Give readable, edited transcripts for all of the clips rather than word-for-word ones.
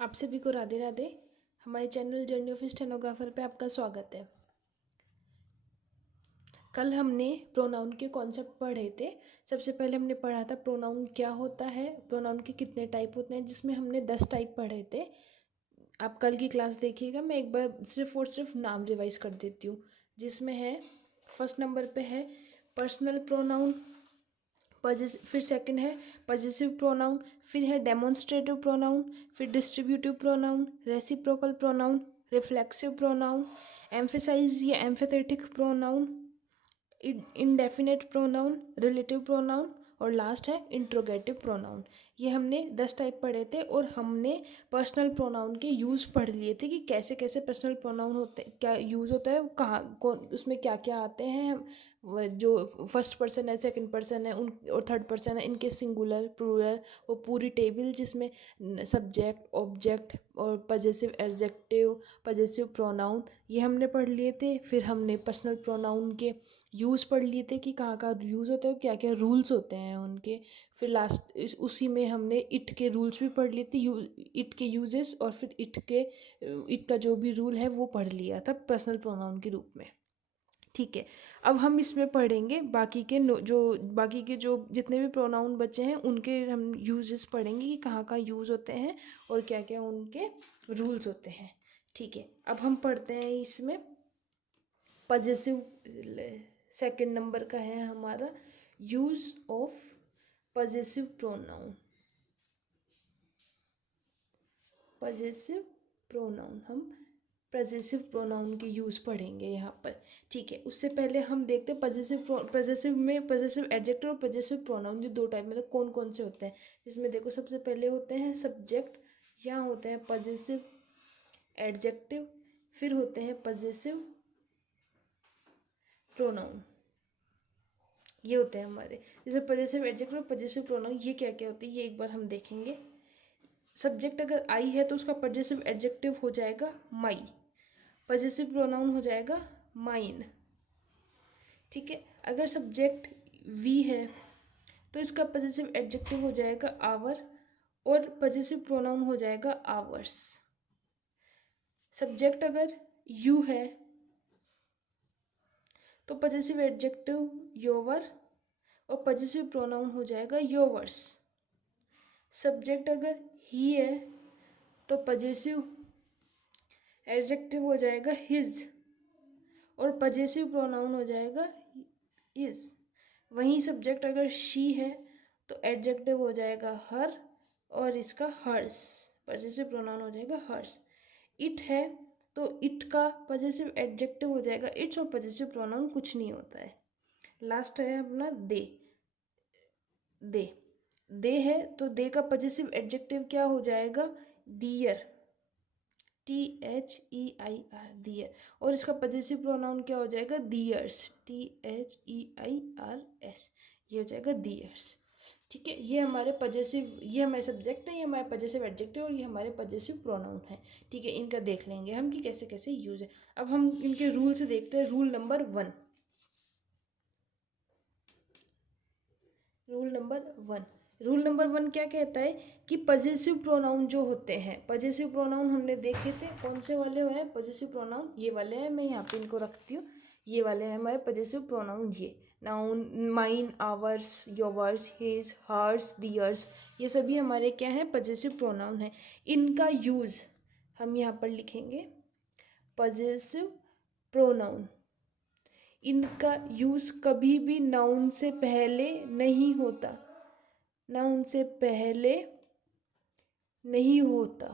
आप सभी को राधे राधे। हमारे चैनल जर्नी ऑफ स्टेनोग्राफर पे आपका स्वागत है। कल हमने प्रोनाउन के कॉन्सेप्ट पढ़े थे। सबसे पहले हमने पढ़ा था प्रोनाउन क्या होता है, प्रोनाउन के कितने टाइप होते हैं, जिसमें हमने 10 टाइप पढ़े थे। आप कल की क्लास देखिएगा, मैं एक बार सिर्फ और सिर्फ नाम रिवाइज कर देती हूँ। जिसमें है फर्स्ट नंबर पे है पर्सनल प्रोनाउन, फिर सेकंड है पजेसिव प्रोनाउन, फिर है डेमोन्स्ट्रेटिव प्रोनाउन, फिर distributive pronoun, reciprocal pronoun, reflexive pronoun, emphasise या emphatic pronoun, indefinite pronoun, relative pronoun और लास्ट है इंट्रोगेटिव प्रोनाउन। ये हमने 10 टाइप पढ़े थे और हमने पर्सनल प्रोनाउन के यूज़ पढ़ लिए थे कि कैसे कैसे पर्सनल प्रोनाउन होते हैं, क्या यूज़ होता है, कहाँ कौन उसमें क्या क्या आते हैं। जो फर्स्ट पर्सन है, सेकंड पर्सन है, उन और थर्ड पर्सन है, इनके सिंगुलर प्लूरल, वो पूरी टेबल जिसमें सब्जेक्ट ऑब्जेक्ट और पजेसिव एडजेक्टिव पजेसिव प्रोनाउन ये हमने पढ़ लिए थे। फिर हमने पर्सनल प्रोनाउन के यूज़ पढ़ लिए थे कि कहाँ कहाँ यूज़ होते हैं, क्या क्या रूल्स होते हैं उनके। फिर उसी में हमने इट के रूल्स भी पढ़ लिए थे, इट के यूजेस, और फिर इट का जो भी रूल है वो पढ़ लिया था पर्सनल प्रोनाउन के रूप में। ठीक है, अब हम इसमें पढ़ेंगे बाकी के जो जितने भी प्रोनाउन बचे हैं उनके हम यूजेस पढ़ेंगे कि कहाँ कहाँ यूज़ होते हैं और क्या क्या उनके रूल्स होते हैं। ठीक है, अब हम पढ़ते हैं इसमें पजेसिव। सेकंड नंबर का है हमारा use of possessive pronoun. Possessive pronoun हम पजेसिव प्रोनाउन के यूज़ पढ़ेंगे यहाँ पर। ठीक है, उससे पहले हम देखते हैं पजेसिव में पजेसिव एडजेक्टिव और पजेसिव प्रोनाउन, ये दो टाइप मतलब कौन कौन से होते हैं। इसमें देखो, सबसे पहले होते हैं सब्जेक्ट, यहाँ होते हैं पजेसिव एडजेक्टिव, फिर होते हैं पजेसिव प्रोनाउन। ये होते हैं हमारे, जैसे पजेसिव एडजेक्टिव और पजेसिव प्रोनाउन ये क्या क्या होते हैं ये एक बार हम देखेंगे। सब्जेक्ट अगर आई है तो उसका पजेसिव एडजेक्टिव हो जाएगा माई, पजेसिव प्रोनाउन हो जाएगा माइन। ठीक है, अगर सब्जेक्ट वी है तो इसका पजेसिव एडजेक्टिव हो जाएगा आवर और पजेसिव प्रोनाउन हो जाएगा आवर्स। सब्जेक्ट अगर यू है तो पजेसिव एडजेक्टिव योवर और पजेसिव प्रोनाउन हो जाएगा योवर्स। सब्जेक्ट अगर ही है तो पजेसिव एडजेक्टिव हो जाएगा हिज और पजेसिव प्रोनाउन हो जाएगा इज। वहीं सब्जेक्ट अगर शी है तो एडजेक्टिव हो जाएगा हर और इसका हर्स, पजेसिव प्रोनाउन हो जाएगा हर्स। इट है तो इट का पजेसिव एडजेक्टिव हो जाएगा इट्स और पजेसिव प्रोनाउन कुछ नहीं होता है। लास्ट है अपना दे। दे दे है तो दे का पजेसिव एडजेक्टिव क्या हो जाएगा डियर, THEIR डियर, और इसका पजेसिव प्रोनाउन क्या हो जाएगा डियर्स, THEIRS, ये हो जाएगा डियर्स। ठीक है, ये हमारे पजेसिव, ये हमारे सब्जेक्ट है, ये हमारे पजेसिव एडजेक्टिव और ये हमारे पजेसिव प्रोनाउन है। ठीक है, इनका देख लेंगे हम कि कैसे कैसे यूज है। अब हम इनके रूल से देखते हैं। Rule number 1, rule number one क्या कहता है कि पजेसिव प्रोनाउन जो होते हैं, पजेसिव प्रोनाउन हमने देखे थे कौन से वाले हुए हैं पजेसिव प्रोनाउन, ये वाले हैं, मैं यहाँ पे इनको रखती हूँ। ये वाले हैं हमारे पजेसिव प्रोनाउन, ये noun, mine, ours, yours, his, hers, theirs, ये सभी हमारे क्या हैं पजेसिव प्रोनाउन है। इनका यूज़ हम यहाँ पर लिखेंगे पजेसिव प्रोनाउन। इनका यूज़ कभी भी नाउन से पहले नहीं होता, नाउन से पहले नहीं होता।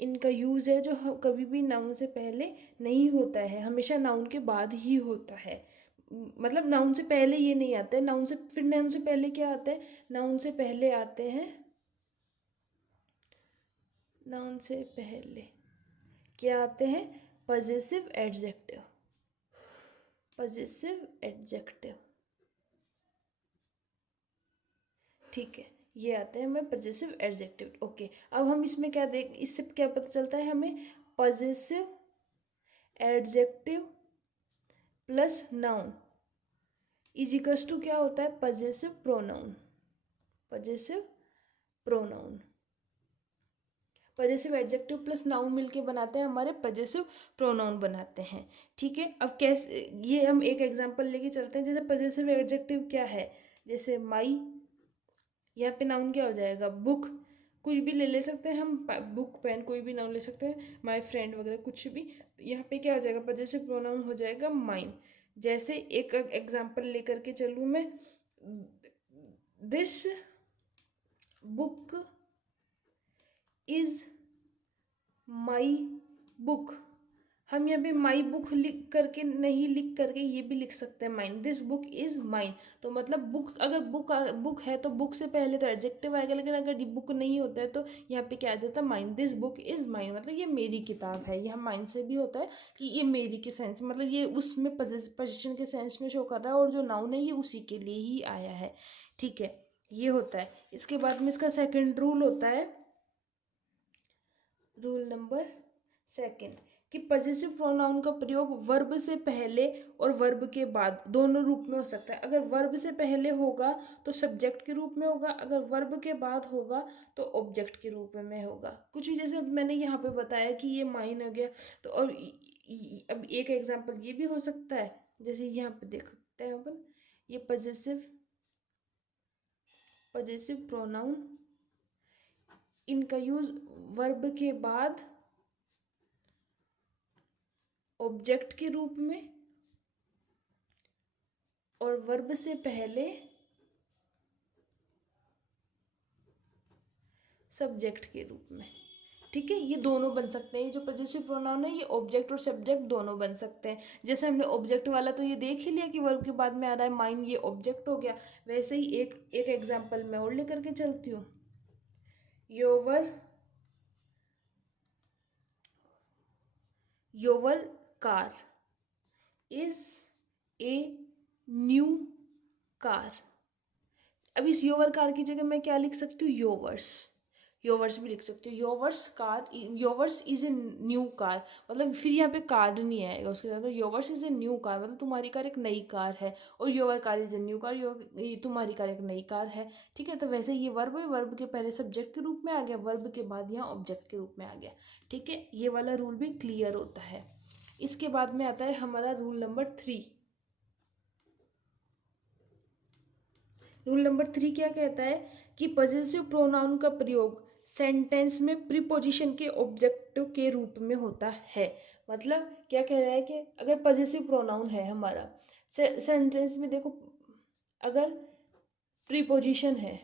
इनका यूज़ है जो कभी भी नाउन से पहले नहीं होता है, हमेशा नाउन के बाद ही होता है। मतलब नाउन से पहले ये नहीं आता है, नाउन से फिर नाउन से पहले क्या आता है, नाउन से पहले आते हैं, नाउन से पहले क्या आते हैं पजेसिव एडजेक्टिव, पजेसिव एडजेक्टिव। ठीक है, ये आते हैं हमें पजेसिव एडजेक्टिव। ओके, अब हम इसमें क्या देख, इससे क्या पता चलता है हमें, possessive adjective plus noun equals to क्या होता है possessive pronoun, possessive pronoun. Possessive adjective plus noun मिलके बनाते हैं हमारे पजेसिव प्रोनाउन बनाते हैं। ठीक है, अब कैसे, ये हम एक एग्जांपल लेके चलते हैं। जैसे पजेसिव एडजेक्टिव क्या है, जैसे माई, यहाँ पे नाउन क्या हो जाएगा, बुक, कुछ भी ले सकते हैं हम, बुक पेन कोई भी नाउन ले सकते हैं, माई फ्रेंड वगैरह कुछ भी। यहाँ पे क्या हो जाएगा, पजेसिव प्रोनाउन हो जाएगा माइन। जैसे एक एग्जांपल लेकर के चलूँ मैं, this book is my book. हम यहाँ पे माई बुक लिख करके नहीं, लिख करके ये भी लिख सकते हैं mine, this book is mine. तो मतलब बुक, अगर बुक है तो बुक से पहले तो एडजेक्टिव आएगा, लेकिन अगर बुक नहीं होता है तो यहाँ पे क्या आ जाता है, mine, this book is mine, मतलब ये मेरी किताब है। यह माइन से भी होता है कि ये मेरी के सेंस, मतलब ये उसमें पोजीशन के सेंस में शो कर रहा है, और जो नाउन है ये उसी के लिए ही आया है। ठीक है, ये होता है। इसके बाद में इसका सेकेंड रूल होता है, रूल नंबर सेकंड, कि पजेसिव प्रोनाउन का प्रयोग वर्ब से पहले और वर्ब के बाद दोनों रूप में हो सकता है। अगर वर्ब से पहले होगा तो सब्जेक्ट के रूप में होगा, अगर वर्ब के बाद होगा तो ऑब्जेक्ट के रूप में होगा। कुछ भी, जैसे मैंने यहाँ पे बताया कि ये माइन हो गया, तो और अब एक एग्जांपल ये भी हो सकता है, जैसे यहाँ पे देखते हैं अपन, ये पजेसिव प्रोनाउन, इनका यूज वर्ब के बाद ऑब्जेक्ट के रूप में और वर्ब से पहले सब्जेक्ट के रूप में। ठीक है, ये दोनों बन सकते हैं। ये जो पजेसिव प्रोनाउन है ये ऑब्जेक्ट और सब्जेक्ट दोनों बन सकते हैं। जैसे हमने ऑब्जेक्ट वाला तो ये देख ही लिया कि वर्ब के बाद में आ रहा है माइन, ये ऑब्जेक्ट हो गया। वैसे ही एक एक एग्जांपल मैं और लेकर के चलती हूँ, योवर योवर car is a new car. अब इस योवर कार की जगह मैं क्या लिख सकती हूँ, योवर्स, योवर्स भी लिख सकती हूँ। Yours car, yours is a new car, मतलब फिर यहाँ पे कार नहीं आएगा उसके साथ, तो yours is a new car मतलब तुम्हारी कार एक नई कार है, और योवर car is a new car, तुम्हारी कार एक नई कार है। ठीक है, तो वैसे ये वर्ब है, वर्ब के पहले सब्जेक्ट के रूप में आ गया, वर्ब के बाद यहाँ ऑब्जेक्ट के रूप में आ गया। ठीक है, ये वाला रूल भी क्लियर होता है। इसके बाद में आता है हमारा रूल नंबर 3। रूल नंबर 3 क्या कहता है कि पजेसिव प्रोनाउन का प्रयोग सेंटेंस में प्रीपोजिशन के ऑब्जेक्ट के रूप में होता है। मतलब क्या कह रहा है कि अगर पजेसिव प्रोनाउन है हमारा सेंटेंस में, देखो अगर प्रीपोजिशन है,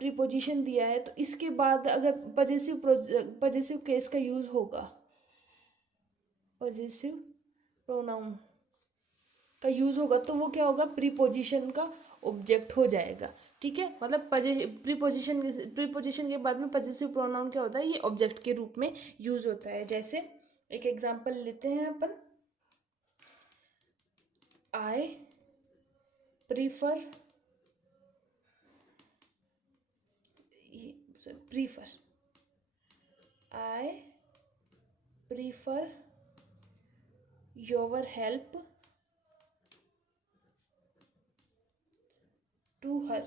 प्रीपोजिशन दिया है, तो इसके बाद अगर पजेसिव केस का यूज होगा, पजेसिव प्रोनाउन का यूज होगा, तो वो क्या होगा, प्रीपोजिशन का ऑब्जेक्ट हो जाएगा। ठीक है, मतलब प्रीपोजिशन के बाद में पजेसिव प्रोनाउन क्या होता है, ये ऑब्जेक्ट के रूप में यूज होता है। जैसे एक एग्जांपल लेते हैं अपन, I prefer, prefer, I prefer your help to her.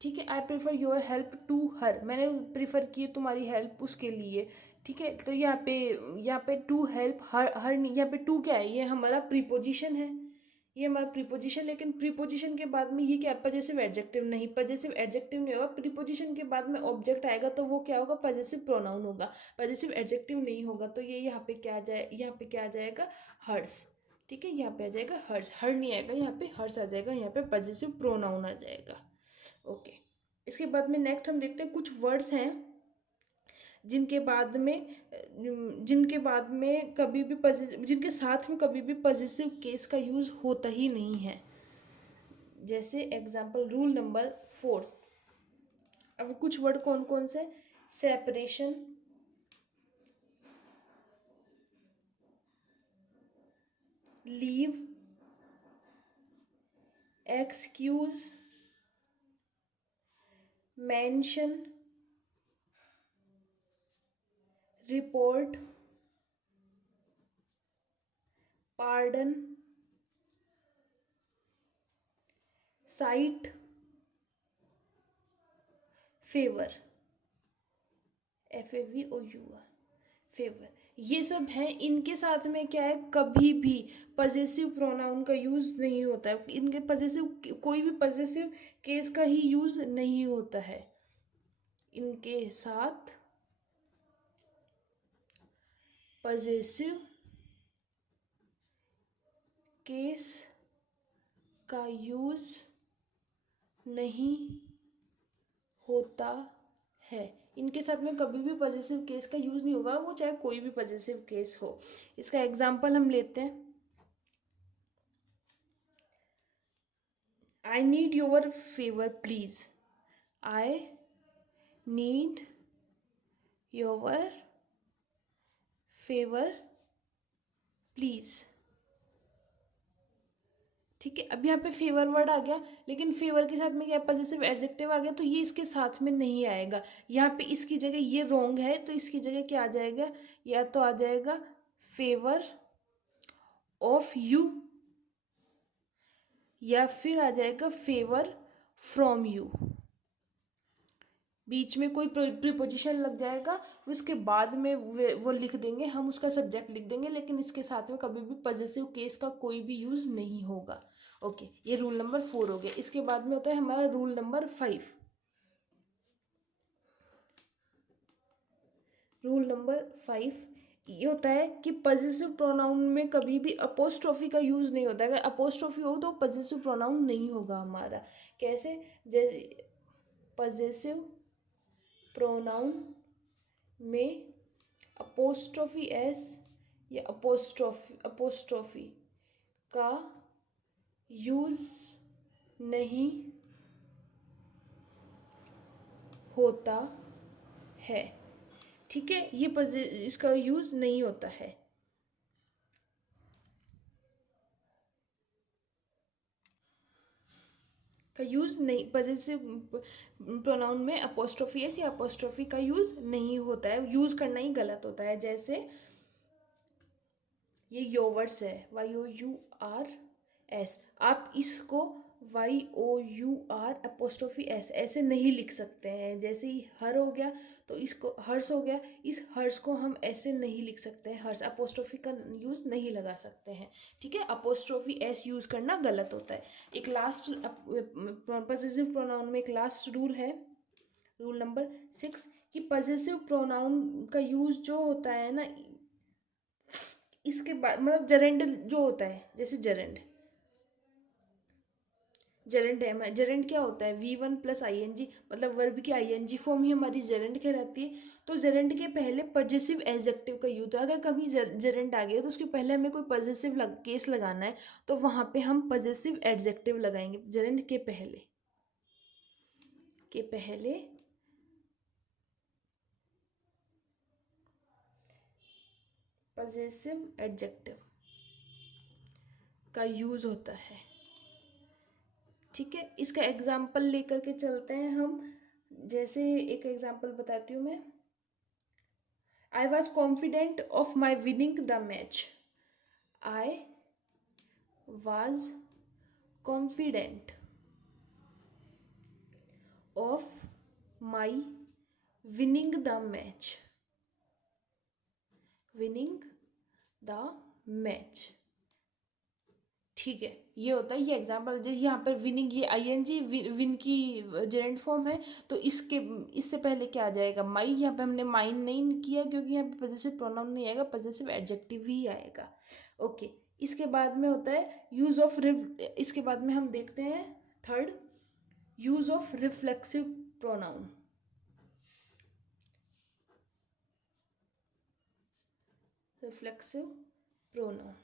ठीक है, I prefer your help to her, मैंने प्रीफर की तुम्हारी हेल्प उसके लिए। ठीक है, तो यहाँ पे टू हेल्प, हर नहीं, यहाँ पे टू क्या है, ये हमारा प्रीपोजिशन है, ये हमारा प्रीपोजिशन। लेकिन प्रीपोजिशन के बाद में ये क्या, पजेसिव एडजेक्टिव नहीं, पजेसिव एडजेक्टिव नहीं होगा। प्रीपोजिशन के बाद में ऑब्जेक्ट आएगा तो वो क्या होगा, पजेसिव प्रोनाउन होगा, पजेसिव एडजेक्टिव नहीं होगा। तो ये यहाँ पे क्या आ जाए, यहाँ पे क्या आ जाएगा, हर्स। ठीक है, यहाँ पे आ जाएगा हर्स, हर नहीं आएगा, यहाँ पे हर्स आ जाएगा, यहाँ पे पजेसिव प्रोनाउन आ जाएगा। ओके, इसके बाद में नेक्स्ट हम देखते हैं कुछ वर्ड्स हैं जिनके बाद में कभी भी पजेसिव, जिनके साथ में कभी भी पजेसिव केस का यूज होता ही नहीं है। जैसे एग्जांपल रूल नंबर 4। अब कुछ वर्ड कौन कौन से, separation, leave, excuse, mention, report, pardon, site, favour, FAVOUR, favour, ये सब हैं। इनके साथ में क्या है, कभी भी पजेसिव प्रोनाउन का यूज़ नहीं होता है। इनके पजेसिव, कोई भी पजेसिव केस का ही यूज़ नहीं होता है इनके साथ। पजेसिव केस का यूज़ नहीं होता है। इनके साथ में कभी भी पजेसिव केस का यूज़ नहीं होगा, वो चाहे कोई भी पजेसिव केस हो। इसका एग्जाम्पल हम लेते हैं। I need your favour please, I need your favour please. ठीक है, अब यहाँ पे फेवर वर्ड आ गया, लेकिन फेवर के साथ में क्या पजेसिव एडजेक्टिव आ गया, तो ये इसके साथ में नहीं आएगा। यहाँ पे इसकी जगह ये रॉन्ग है, तो इसकी जगह क्या आ जाएगा, या तो आ जाएगा फेवर ऑफ यू, या फिर आ जाएगा फेवर फ्रॉम यू। बीच में कोई प्रीपोजिशन लग जाएगा, फिर उसके बाद में वो लिख देंगे, हम उसका सब्जेक्ट लिख देंगे, लेकिन इसके साथ में कभी भी पजेसिव केस का कोई भी यूज़ नहीं होगा। ओके, ये रूल नंबर 4 हो गया। इसके बाद में होता है हमारा रूल नंबर 5। रूल नंबर 5 ये होता है कि पजेसिव प्रोनाउन में कभी भी अपोस्ट्रोफी का यूज़ नहीं होता है। अगर अपोस्ट्रोफी हो तो पजेसिव प्रोनाउन नहीं होगा हमारा। कैसे, जैसे पजेसिव प्रोनाउन में अपोस्ट्रोफी एस या अपोस्ट्रोफी का यूज़ नहीं होता है। ठीक है, ये इसका यूज़ नहीं होता है। का यूज़ नहीं, पजेसिव प्रोनाउन में अपोस्ट्रोफी एस या अपोस्ट्रोफी का यूज़ नहीं होता है, यूज़ करना ही गलत होता है। जैसे ये योवर्स है, YOURS, आप इसको YOUR' ऐसे नहीं लिख सकते हैं। जैसे ही हर हो गया तो इसको हर्ष हो गया, इस हर्ष को हम ऐसे नहीं लिख सकते हैं, हर्ष अपोस्ट्रोफी का यूज़ नहीं लगा सकते हैं। ठीक है, अपोस्ट्रोफी एस यूज़ करना गलत होता है। एक लास्ट पजेसिव प्रोनाउन में एक लास्ट रूल है, रूल नंबर 6, कि पजेसिव प्रोनाउन का यूज़ जो होता है ना, इसके बाद मतलब जरेंड जो होता है, जैसे जरेंड है, जरेंड क्या होता है, V1+ING, मतलब वर्ब की ING फॉर्म ही हमारी जरेंड कहलाती है। तो जरेंड के पहले पजेसिव एडजेक्टिव का यूज है। अगर कभी जरेंड आ गया तो उसके पहले हमें कोई पजेसिव केस लगाना है, तो वहाँ पे हम पजेसिव एडजेक्टिव लगाएंगे। जरेंड के पहले पजेसिव एडजेक्टिव का यूज होता है। ठीक है, इसका एग्जाम्पल लेकर के चलते हैं हम। जैसे एक एग्जाम्पल बताती हूँ मैं। I was confident of my winning the match. I was confident of my winning the match. ठीक है, ये होता है, ये एग्जाम्पल। जैसे यहाँ पर विनिंग, ये ING विन की जेरेंट फॉर्म है, तो इससे पहले क्या आ जाएगा, माई। यहाँ पे हमने माइन नहीं किया क्योंकि यहाँ पे पजेसिव प्रोनाउन नहीं आएगा, पजेसिव एडजेक्टिव ही आएगा। ओके, इसके बाद में होता है यूज़ ऑफ इसके बाद में हम देखते हैं third, use of reflexive pronoun. Reflexive pronoun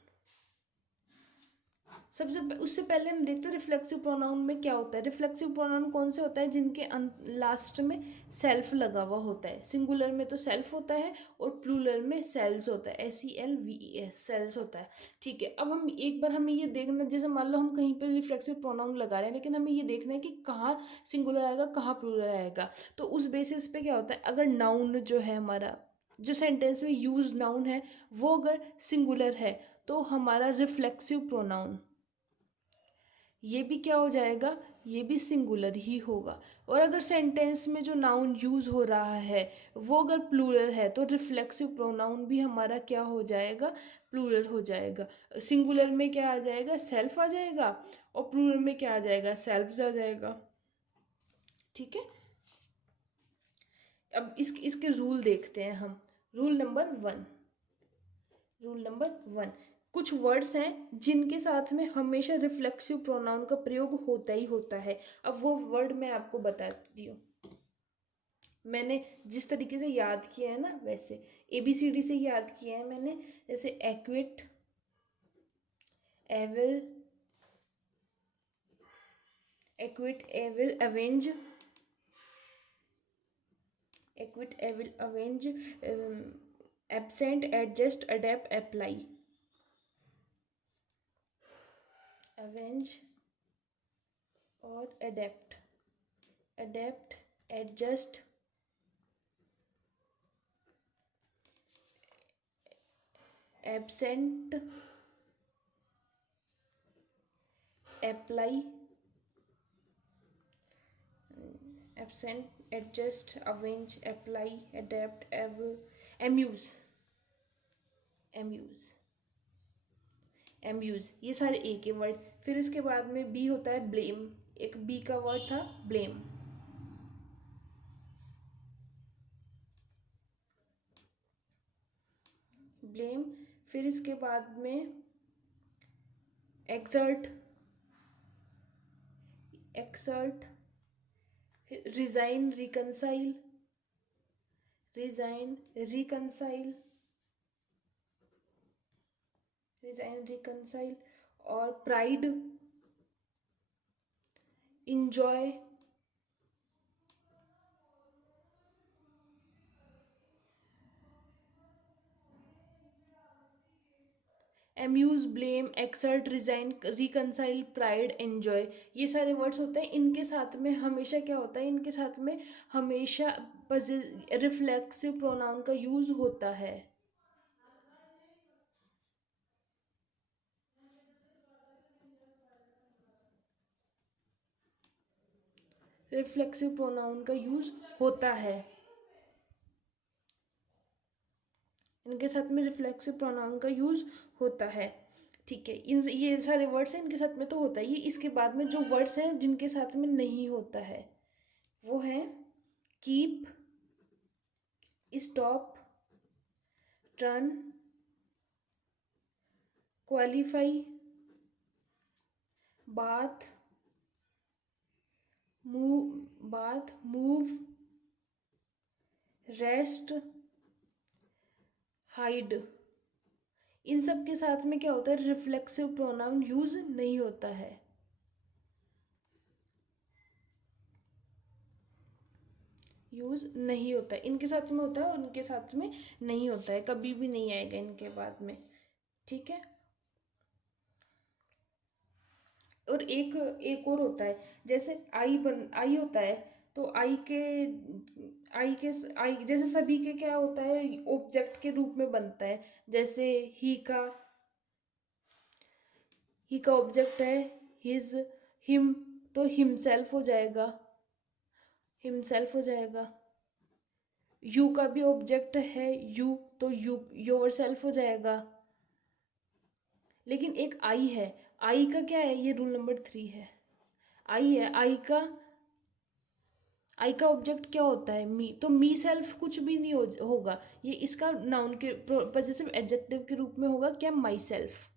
उससे पहले हम देखते हैं रिफ्लेक्सिव प्रोनाउन में क्या होता है। रिफ्लेक्सिव प्रोनाउन कौन से होता है, जिनके लास्ट में सेल्फ लगा हुआ होता है। सिंगुलर में तो सेल्फ होता है और प्लूरल में सेल्स होता है, SELVES, सेल्स होता है। ठीक है, अब हम एक बार हमें ये देखना, जैसे मान लो हम कहीं पर रिफ्लेक्सिव प्रोनाउन लगा रहे हैं, लेकिन हमें ये देखना है कि कहाँ सिंगुलर आएगा, कहाँ प्लूरल आएगा। तो उस बेसिस पे क्या होता है, अगर नाउन जो है हमारा, जो सेंटेंस में यूज नाउन है, वो अगर सिंगुलर है तो हमारा रिफ्लेक्सिव प्रोनाउन ये भी क्या हो जाएगा, ये भी सिंगुलर ही होगा। और अगर सेंटेंस में जो नाउन यूज़ हो रहा है वो अगर प्लूरल है तो रिफ्लेक्सिव प्रोनाउन भी हमारा क्या हो जाएगा, प्लूरल हो जाएगा। सिंगुलर में क्या आ जाएगा, सेल्फ आ जाएगा, और प्लूरल में क्या आ जाएगा, सेल्फ्स आ जाएगा। ठीक है, अब इसके रूल देखते हैं हम। रूल नंबर 1, रूल नंबर 1, कुछ वर्ड्स हैं जिनके साथ में हमेशा रिफ्लेक्सिव प्रोनाउन का प्रयोग होता ही होता है। अब वो वर्ड मैं आपको बताती हूँ, मैंने जिस तरीके से याद किया है ना वैसे ABCD से याद किया है मैंने। जैसे acquit, avail, acquit avail avenge, acquit avail avenge, absent, adjust, adapt, apply. Avenge और adapt, adapt, adjust, absent, apply, absent, adjust, avenge, apply, adapt, amuse, amuse, amuse, ये सारे ए के वर्ड। फिर इसके बाद में बी होता है ब्लेम, एक बी का वर्ड था ब्लेम। ब्लेम, फिर इसके बाद में exert, exert, resign, reconcile, resign, reconcile, resign, reconcile, और pride, enjoy, amuse, blame, exert, resign, reconcile, pride, enjoy, ये सारे वर्ड्स होते हैं। इनके साथ में हमेशा क्या होता है, इनके साथ में हमेशा रिफ्लेक्सिव प्रोनाउन का यूज होता है। रिफ्लेक्सिव प्रोनाउन का यूज होता है, इनके साथ में रिफ्लेक्सिव प्रोनाउन का यूज होता है। ठीक है, इन ये सारे वर्ड्स हैं, इनके साथ में तो होता ही है। इसके बाद में जो वर्ड्स हैं जिनके साथ में नहीं होता है वो है keep, stop, turn, qualify, bath, move, rest, hide, इन सब के साथ में क्या होता है, रिफ्लेक्सिव प्रोनाउन यूज नहीं होता है। यूज नहीं होता है, इनके साथ में होता है और इनके साथ में नहीं होता है, कभी भी नहीं आएगा इनके बाद में। ठीक है, और एक एक और होता है, जैसे आई होता है तो आई जैसे सभी के क्या होता है, ऑब्जेक्ट के रूप में बनता है। जैसे ही का ऑब्जेक्ट है हिज, हिम, तो हिमसेल्फ हो जाएगा, हिमसेल्फ हो जाएगा। यू का भी ऑब्जेक्ट है यू, तो योर सेल्फ हो जाएगा। लेकिन एक आई है, आई का क्या है, ये रूल नंबर 3 है। आई है, आई का ऑब्जेक्ट क्या होता है, मी, तो मी सेल्फ कुछ भी नहीं होगा, ये इसका नाउन के पॉजेसिव एडजेक्टिव के रूप में होगा क्या, माई सेल्फ।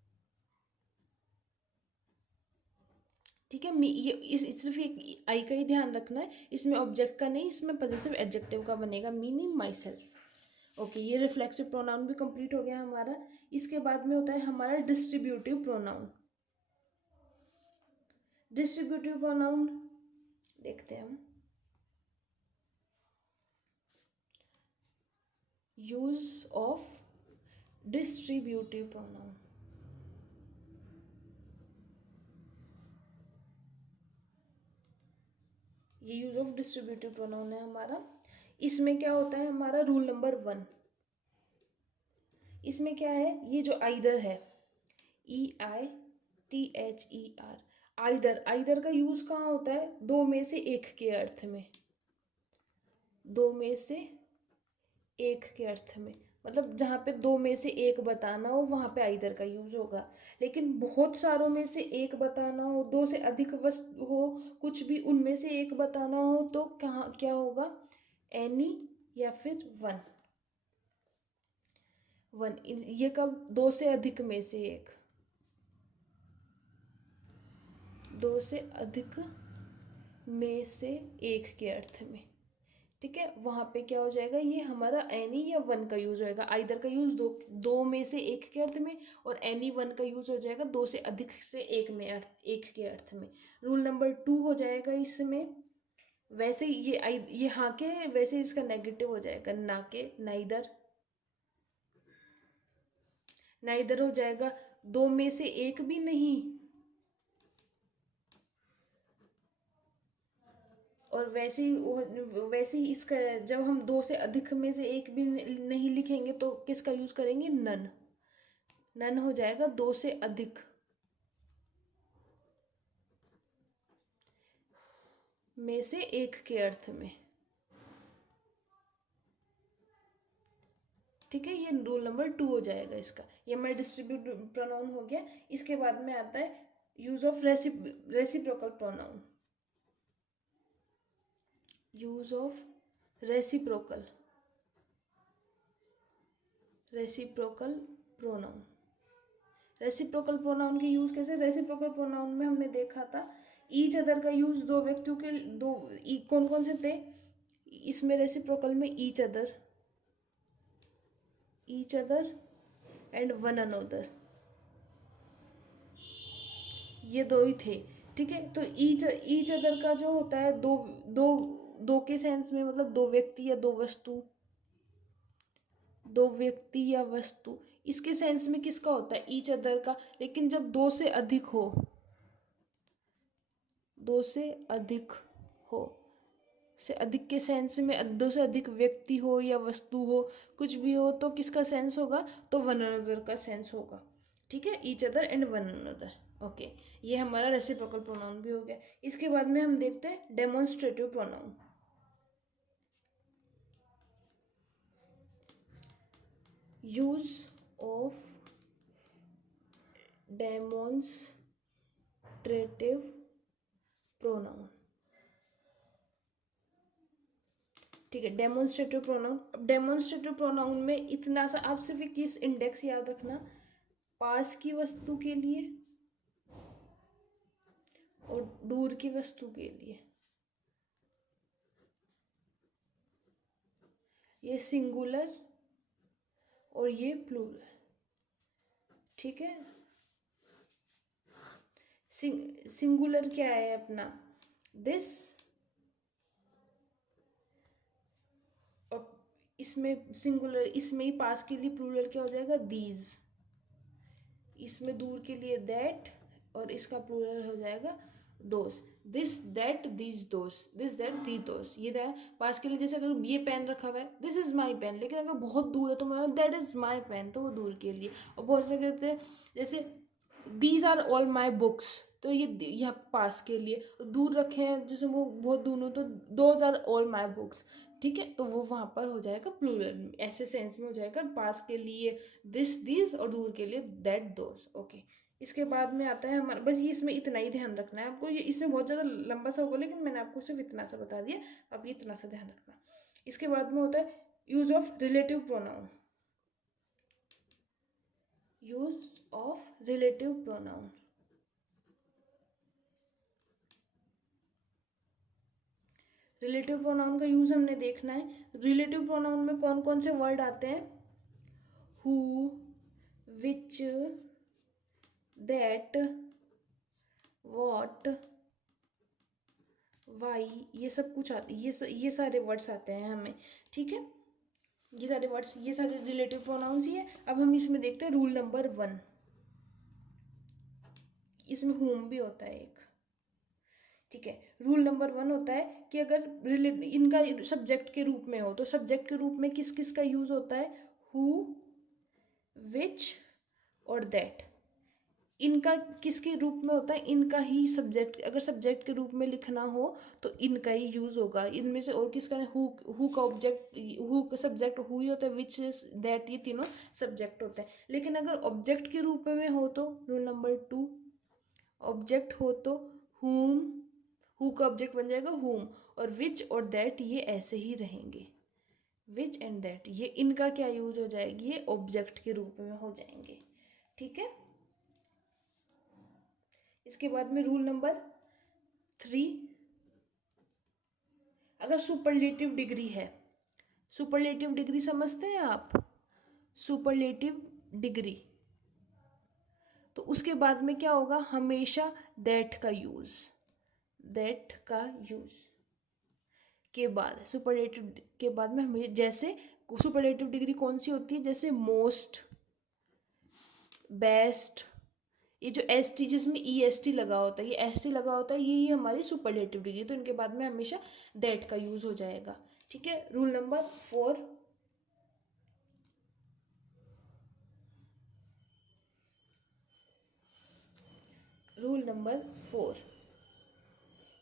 ठीक है, मी, ये सिर्फ एक आई का ही ध्यान रखना है, इसमें ऑब्जेक्ट का नहीं, इसमें पॉजेसिव एडजेक्टिव का बनेगा, मीनिंग माई सेल्फ। ओके, ये रिफ्लेक्सिव प्रोनाउन भी कंप्लीट हो गया हमारा। इसके बाद में होता है हमारा डिस्ट्रीब्यूटिव प्रोनाउन। डिस्ट्रीब्यूटिव प्रोनाउन देखते हैं हम। यूज ऑफ डिस्ट्रीब्यूटिव प्रोनाउन, ये यूज ऑफ डिस्ट्रीब्यूटिव प्रोनाउन है हमारा। इसमें क्या होता है हमारा रूल नंबर 1, इसमें क्या है, ये जो आइदर है EITHER, आइदर, आइदर का यूज कहाँ होता है? दो में से एक के अर्थ में, दो में से एक के अर्थ में, मतलब जहाँ पे दो में से एक बताना हो वहाँ पे आइदर का यूज होगा। लेकिन बहुत सारों में से एक बताना हो, दो से अधिक वस्तु हो, कुछ भी उनमें से एक बताना हो तो कहाँ क्या होगा? एनी या फिर वन। वन, ये कब? दो से अधिक में से एक, दो से अधिक में से एक के अर्थ में, ठीक है। वहाँ पे क्या हो जाएगा? ये हमारा एनी या वन का यूज होएगा। आइदर का यूज दो, दो में से एक के अर्थ में, और एनी वन का यूज हो जाएगा दो से अधिक से एक में, एक के अर्थ में। रूल नंबर 2 हो जाएगा इसमें। वैसे ये हाँ के है, वैसे इसका नेगेटिव हो जाएगा ना के, नाइदर। नाइदर हो जाएगा दो में से एक भी नहीं, और वैसे ही इसका, जब हम दो से अधिक में से एक भी नहीं लिखेंगे तो किसका यूज करेंगे? नन। नन हो जाएगा दो से अधिक में से एक के अर्थ में, ठीक है। ये रूल नंबर 2 हो जाएगा इसका। ये हमारा डिस्ट्रीब्यूट प्रोनाउन हो गया। इसके बाद में आता है use of reciprocal pronoun. Use of reciprocal, reciprocal pronoun. Reciprocal pronoun की यूज कैसे? रेसिप्रोकल प्रोनाउन में हमने देखा था ईच अदर का यूज दो व्यक्तियों के, दो कौन कौन से थे इसमें? रेसिप्रोकल में each other and one another, ये दो ही थे, ठीक है। तो ईच अदर का जो होता है दो, दो दो के सेंस में, मतलब दो व्यक्ति या दो वस्तु, दो व्यक्ति या वस्तु, इसके सेंस में किसका होता है? ईच अदर का। लेकिन जब दो से अधिक हो, दो से अधिक हो, से अधिक के सेंस में दो से अधिक व्यक्ति हो या वस्तु हो, कुछ भी हो, तो किसका सेंस होगा? तो वन अनदर का सेंस होगा, ठीक है। Each other and one another, okay. ये हमारा रेसिप्रोकल प्रोनाउन भी हो गया। इसके बाद में हम देखते हैं demonstrative pronoun. Use of demonstrative pronoun, ठीक है। डेमोन्स्ट्रेटिव प्रोनाउन, अब डेमोन्स्ट्रेटिव प्रोनाउन में इतना सा आप सिर्फ एक किस इंडेक्स याद रखना, पास की वस्तु के लिए और दूर की वस्तु के लिए, ये सिंगुलर और ये प्लूरल, ठीक है। सिंगुलर क्या है अपना? दिस, और इसमें सिंगुलर, इसमें ही पास के लिए प्लूरल क्या हो जाएगा? दीज। इसमें दूर के लिए दैट, और इसका प्लूरल हो जाएगा those. This that these those, this that these those. ये पास के लिए, जैसे अगर ये पेन रखा हुआ है, दिस इज माई पेन, लेकिन अगर बहुत दूर है तो मैं दैट इज माई पेन, तो वो दूर के लिए। और बहुत से कहते हैं जैसे these are all my books, तो ये यहाँ पास के लिए। दूर रखे हैं जैसे वो बहुत दूर हो तो those are all my books, ठीक है। तो वो वहाँ पर हो जाएगा प्लूरल, ऐसे सेंस में हो जाएगा। पास के लिए दिस दीज, और दूर के लिए दैट दोज, ओके। इसके बाद में आता है हमारा, बस ये इसमें इतना ही ध्यान रखना है आपको। ये इसमें बहुत ज़्यादा लंबा सा होगा, लेकिन मैंने आपको सिर्फ इतना सा बता दिया, आप ये इतना सा ध्यान रखना। इसके बाद में होता है use of relative pronoun. Use of relative pronoun, relative pronoun का यूज हमने देखना है। रिलेटिव प्रोनाउन में कौन कौन से वर्ड आते हैं? Who, which, that, what, why, ये सब कुछ आते, ये सारे वर्ड्स आते हैं हमें, ठीक है। ये सारे वर्ड्स, ये सारे रिलेटिव प्रोनाउंस ही है। अब हम इसमें देखते हैं रूल नंबर 1। इसमें हुम भी होता है एक, ठीक है। रूल नंबर 1 होता है कि अगर इनका सब्जेक्ट के रूप में हो तो सब्जेक्ट के रूप में किस किस का यूज होता है? हु, विच और दैट। इनका किसके रूप में होता है, इनका ही सब्जेक्ट, अगर सब्जेक्ट के रूप में लिखना हो तो इनका ही यूज़ होगा। इनमें से और किसका, हु का ऑब्जेक्ट, हु का सब्जेक्ट हु ही होता है, विच इज दैट, ये तीनों सब्जेक्ट होते हैं। लेकिन अगर ऑब्जेक्ट के रूप में हो तो रूल नंबर 2, ऑब्जेक्ट हो तो हुम, हु का ऑब्जेक्ट बन जाएगा हुम, और विच और दैट ये ऐसे ही रहेंगे, विच एंड दैट ये इनका क्या यूज हो जाएगी, ये ऑब्जेक्ट के रूप में हो जाएंगे। ठीक है। इसके बाद में रूल नंबर 3, अगर सुपरलेटिव डिग्री है, सुपरलेटिव डिग्री समझते हैं आप, सुपरलेटिव डिग्री, तो उसके बाद में क्या होगा, हमेशा दैट का यूज, दैट का यूज के बाद, सुपरलेटिव के बाद में हमें, जैसे सुपरलेटिव डिग्री कौन सी होती है, जैसे मोस्ट, बेस्ट, ये जो एस टी, जिसमें ई एस टी लगा होता है, ये एस टी लगा होता है, ये हमारी सुपरलेटिव डिग्री, तो इनके बाद में हमेशा दैट का यूज हो जाएगा। ठीक है। रूल नंबर 4, रूल नंबर 4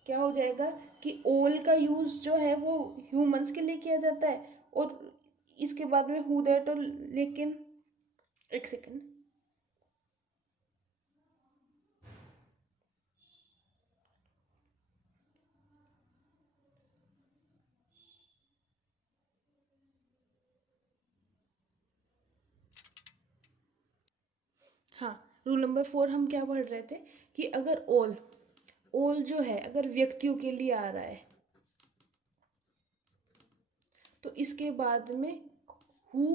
क्या हो जाएगा कि ऑल का यूज जो है वो ह्यूमंस के लिए किया जाता है, और इसके बाद में हु दैट, और लेकिन एक सेकेंड, हाँ, रूल नंबर 4 हम क्या पढ़ रहे थे कि अगर ऑल, ऑल जो है अगर व्यक्तियों के लिए आ रहा है तो इसके बाद में हु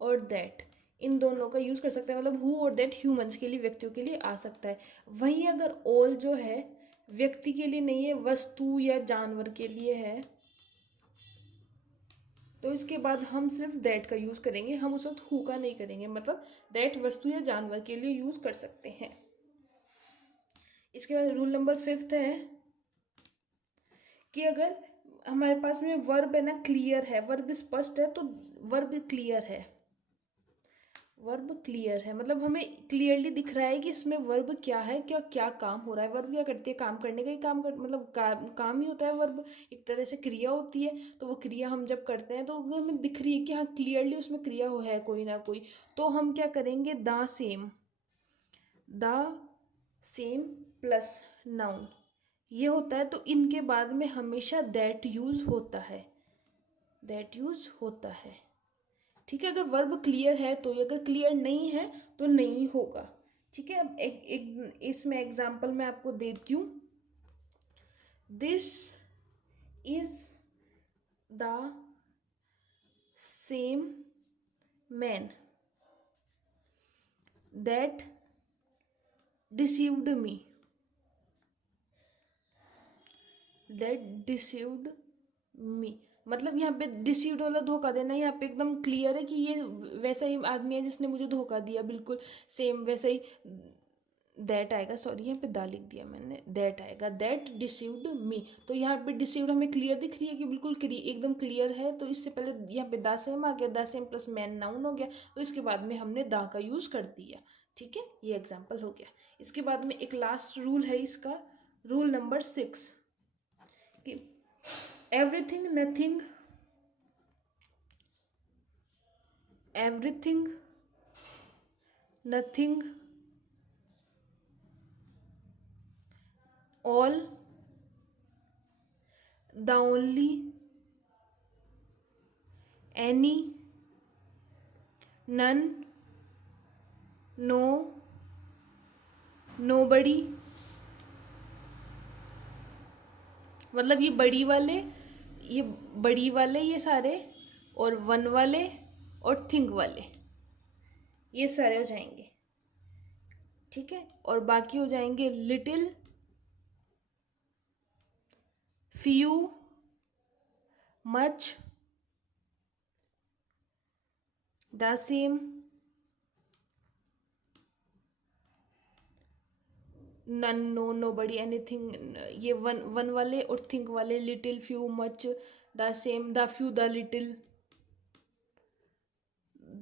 और दैट, इन दोनों का यूज़ कर सकते हैं, मतलब हु और दैट ह्यूमंस के लिए, व्यक्तियों के लिए आ सकता है। वहीं अगर ऑल जो है व्यक्ति के लिए नहीं है, वस्तु या जानवर के लिए है, तो इसके बाद हम सिर्फ दैट का यूज़ करेंगे, हम उस वक्त हु का नहीं करेंगे, मतलब दैट वस्तु या जानवर के लिए यूज़ कर सकते हैं। इसके बाद रूल नंबर 5 है कि अगर हमारे पास में वर्ब है ना, क्लियर है, वर्ब स्पष्ट है, तो वर्ब क्लियर है, वर्ब क्लियर है, मतलब हमें क्लियरली दिख रहा है कि इसमें वर्ब क्या है, क्या क्या काम हो रहा है। वर्ब क्या करती है, काम करने का ही काम कर, मतलब काम ही होता है वर्ब, एक तरह से क्रिया होती है। तो वो क्रिया हम जब करते हैं तो अगर हमें दिख रही है कि हाँ क्लियरली उसमें क्रिया हो है कोई ना कोई, तो हम क्या करेंगे, the same, the same plus noun ये होता है, तो इनके बाद में हमेशा दैट यूज होता है, दैट यूज होता है। ठीक है। अगर वर्ब क्लियर है तो ये, अगर क्लियर नहीं है तो नहीं होगा। ठीक है। अब एक इसमें एग्जाम्पल मैं आपको देती हूँ, this is the same man that deceived me, that deceived me, मतलब यहाँ पे डिसीव्ड वाला धोखा देना, यहाँ पे एकदम क्लियर है कि ये वैसा ही आदमी है जिसने मुझे धोखा दिया, बिल्कुल सेम वैसा ही दैट आएगा, सॉरी यहाँ पे दा लिख दिया मैंने, दैट आएगा, दैट डिसीव्ड मी। तो यहाँ पे डिसीव्ड हमें क्लियर दिख रही है कि बिल्कुल एकदम क्लियर है, तो इससे पहले यहाँ पे दा सेम आ गया, दा सेम प्लस मैन नाउन हो गया, तो इसके बाद में हमने दा का यूज़ कर दिया। ठीक है, ये एग्जाम्पल हो गया। इसके बाद में एक लास्ट रूल है इसका, रूल नंबर 6 कि everything nothing, everything nothing all the only any none no nobody, मतलब ये बड़ी वाले, ये बड़ी वाले ये सारे, और वन वाले और थिंग वाले ये सारे हो जाएंगे। ठीक है। और बाकी हो जाएंगे little, few, much, the same, none no nobody anything, ये वन वन वाले और थिंक वाले, little, few, much, the same, the few, the little,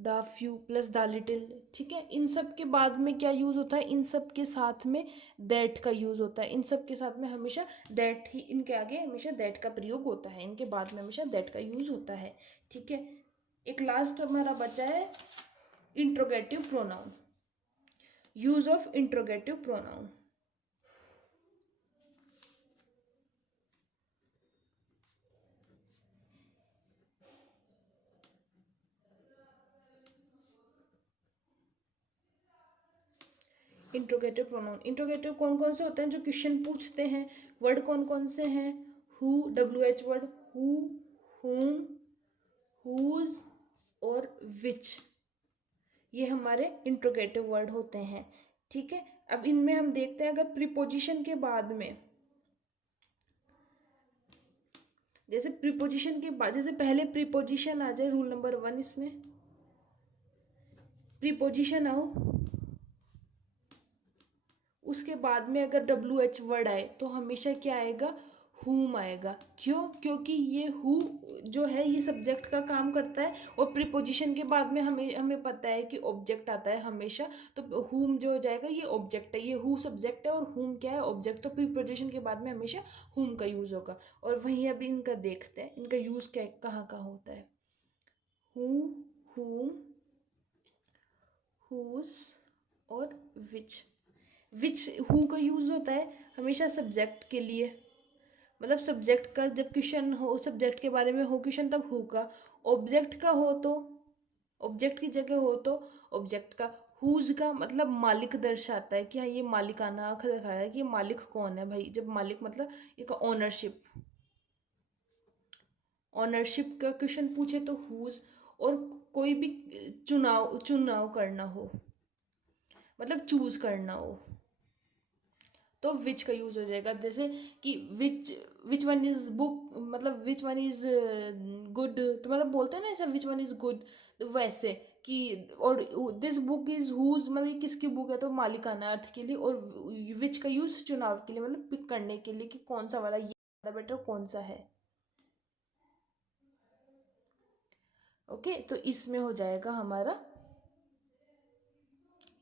the few plus the little, ठीक है। इन सब के बाद में क्या यूज़ होता है, इन सब के साथ में दैट का यूज़ होता है, इन सब के साथ में हमेशा दैट ही, इनके आगे हमेशा दैट का प्रयोग होता है, इनके बाद में हमेशा दैट का यूज़ होता है, ठीक है। एक लास्ट हमारा बचा है interrogative pronoun, use of interrogative pronoun. Interrogative pronoun, interrogative कौन कौन से होते हैं, जो क्वेश्चन पूछते हैं। वर्ड कौन कौन से हैं, who, WH word, who, whom, whose और which, ये हमारे इंट्रोगेटिव वर्ड होते हैं, ठीक है। अब इनमें हम देखते हैं, अगर प्रीपोजिशन के बाद में, जैसे प्रीपोजिशन के बाद, जैसे पहले प्रीपोजिशन आ जाए, रूल नंबर 1, इसमें प्रीपोजिशन आओ, उसके बाद में अगर WH वर्ड आए तो हमेशा क्या आएगा, whom आएगा। क्यों, क्योंकि ये who जो है ये सब्जेक्ट का काम करता है, और प्रीपोजिशन के बाद में हमें हमें पता है कि ऑब्जेक्ट आता है हमेशा, तो whom जो हो जाएगा ये ऑब्जेक्ट है, ये who सब्जेक्ट है और whom क्या है, ऑब्जेक्ट। तो प्रीपोजिशन के बाद में हमेशा whom का यूज़ होगा। और वहीं अभी इनका देखते हैं, इनका यूज़ क्या कहाँ कहाँ होता है, who, whom, whose और which हु का यूज़ होता है हमेशा सब्जेक्ट के लिए, मतलब सब्जेक्ट का जब क्वेश्चन हो, सब्जेक्ट के बारे में हो क्वेश्चन, तब हु का। ऑब्जेक्ट का हो तो, ऑब्जेक्ट की जगह हो तो ऑब्जेक्ट का। हुज का मतलब मालिक दर्शाता है कि हाँ ये मालिकाना हक दिखा रहा है कि ये मालिक कौन है भाई, जब मालिक मतलब एक ओनरशिप, ओनरशिप का क्वेश्चन पूछे तो हुज। और कोई भी चुनाव चुनाव करना हो, मतलब चूज करना हो, तो विच का यूज हो जाएगा। जैसे कि विच वन इज बुक, मतलब विच वन इज गुड, तो मतलब बोलते हैं ना ऐसा, विच वन इज गुड, तो वैसे कि, और दिस बुक इज हुज, मतलब ये किसकी बुक है, तो मालिकाना अर्थ के लिए। और विच का यूज चुनाव के लिए, मतलब पिक करने के लिए कि कौन सा वाला ये ज़्यादा बेटर कौन सा है। ओके, तो इसमें हो जाएगा हमारा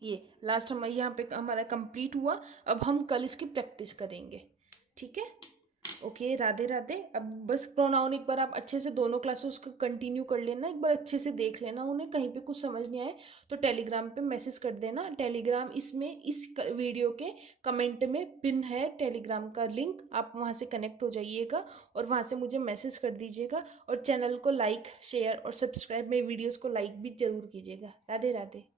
ये लास्ट, हमारे यहाँ पे हमारा कंप्लीट हुआ। अब हम कल इसकी प्रैक्टिस करेंगे, ठीक है। ओके, राधे राधे। अब बस प्रोनाउन एक बार आप अच्छे से दोनों क्लासेस को कंटिन्यू कर लेना, एक बार अच्छे से देख लेना उन्हें, कहीं पे कुछ समझ नहीं आए तो टेलीग्राम पे मैसेज कर देना। टेलीग्राम इसमें इस वीडियो के कमेंट में पिन है टेलीग्राम का लिंक, आप वहाँ से कनेक्ट हो जाइएगा और वहाँ से मुझे मैसेज कर दीजिएगा। और चैनल को लाइक, शेयर और सब्सक्राइब, मेरी वीडियोज़ को लाइक भी ज़रूर कीजिएगा। राधे राधे।